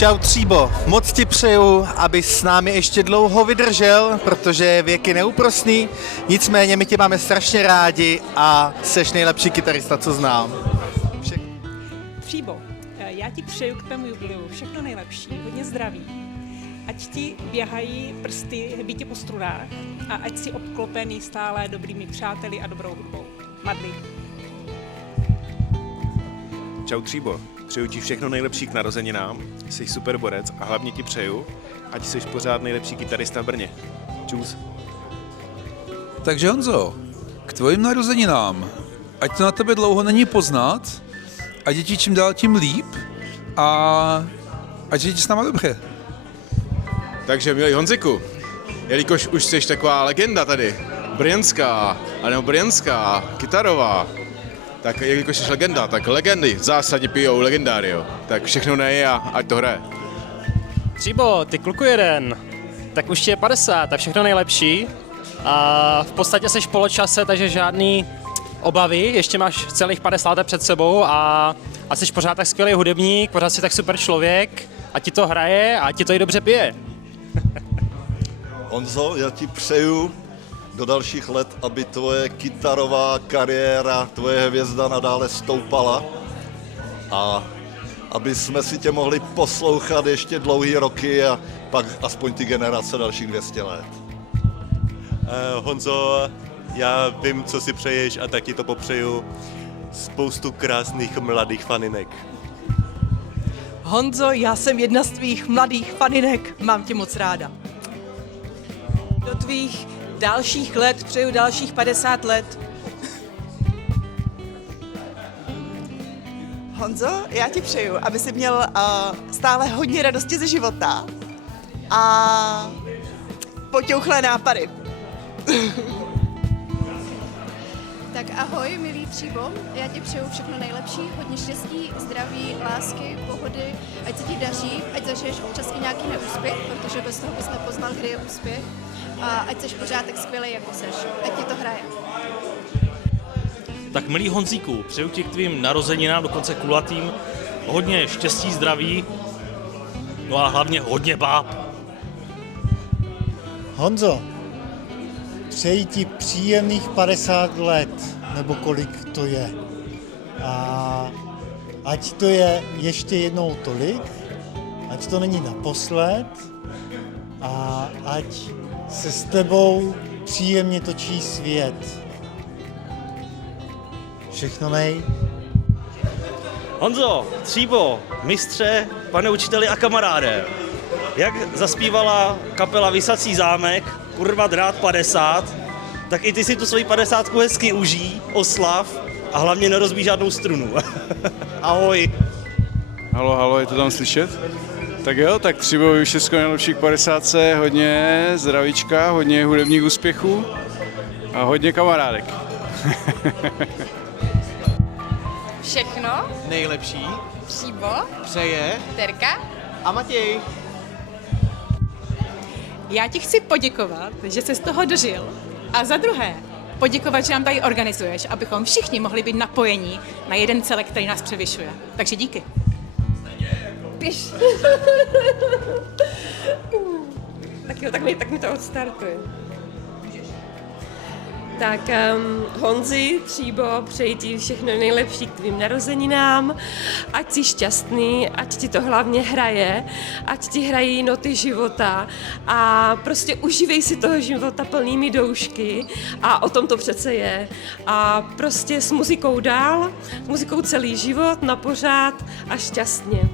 Čau Tříbo, moc ti přeju, abys s námi ještě dlouho vydržel, protože věk je neúprosný, nicméně my tě máme strašně rádi a seš nejlepší kytarista, co znám. Tříbo, já ti přeju k tomu jubileu všechno nejlepší, hodně zdraví. Ať ti běhají prsty hbítě po strunách a ať si obklopený stále dobrými přáteli a dobrou hudbou. Madli. Čau Tříbo, přeju ti všechno nejlepší k narozeninám, jsi super borec a hlavně ti přeju, ať jsi pořád nejlepší kytarista v Brně. Čus. Takže Honzo, k tvojim narozeninám, ať to na tebe dlouho není poznat, ať je ti čím dál tím líp a ať je ti s náma dobře. Takže milý Honziku, jelikož už jsi taková legenda tady, brněnská, kytarová, tak jelikož jsi legenda, tak legendy v zásadě pijou legendário. Tak všechno neje a ať to hraje. Tříbo, ty kluku jeden, tak už ti je 50 a všechno nejlepší. A v podstatě jsi v poločase, takže žádný obavy, ještě máš celých 50 let před sebou a jsi pořád tak skvělý hudebník, pořád jsi tak super člověk a ti to hraje a ti to i dobře pije. Honzo, já ti přeju do dalších let, aby tvoje kytarová kariéra, tvoje hvězda nadále stoupala a aby jsme si tě mohli poslouchat ještě dlouhý roky a pak aspoň ty generace dalších 200 let. Honzo, já vím, co si přeješ a taky to popřeju. Spoustu krásných mladých faninek. Honzo, já jsem jedna z tvých mladých faninek, mám tě moc ráda. Do tvých dalších let přeju dalších 50 let. Honzo, já ti přeju, aby jsi měl stále hodně radosti ze života a poťouchlé nápady. Tak ahoj, milý Tříbo, já ti přeju všechno nejlepší, hodně štěstí, zdraví, lásky, pohody, ať se ti daří, ať zažiješ občas i nějaký neúspěch, protože bez toho bys nepoznal, kdy je úspěch, a ať seš pořád tak skvělej, jako seš, ať ti to hraje. Tak milý Honzíku, přeju ti k tvým narozeninám, dokonce kulatým, hodně štěstí, zdraví, no a hlavně hodně báb. Honzo, přeji ti příjemných 50 let, nebo kolik to je. A ať to je ještě jednou tolik, ať to není naposled a ať se s tebou příjemně točí svět. Všechno nej. Honzo, Tříbo, mistře, pane učiteli a kamaráde, jak zaspívala kapela Visací zámek, kurva drát 50, tak i ty si tu svoji 50 hezky užij, oslav a hlavně nerozbíj žádnou strunu. Ahoj. Halo, je to tam slyšet? Tak jo, tak Tříbovi všechno nejlepší k 50, hodně zdravíčka, hodně hudebních úspěchů a hodně kamarádek. Všechno nejlepší Tříbo přeje Terka a Matěj. Já ti chci poděkovat, že jsi z toho dožil a za druhé poděkovat, že nám tady organizuješ, abychom všichni mohli být napojení na jeden celek, který nás převyšuje. Takže díky. Běž. Tak jo, tak mi to odstartuje. Tak Honzi, Tříbo, přeji ti všechno nejlepší k tvým narozeninám, ať jsi šťastný, ať ti to hlavně hraje, ať ti hrají noty života a prostě užívej si toho života plnými doušky a o tom to přece je. A prostě s muzikou dál, s muzikou celý život, na pořád a šťastně.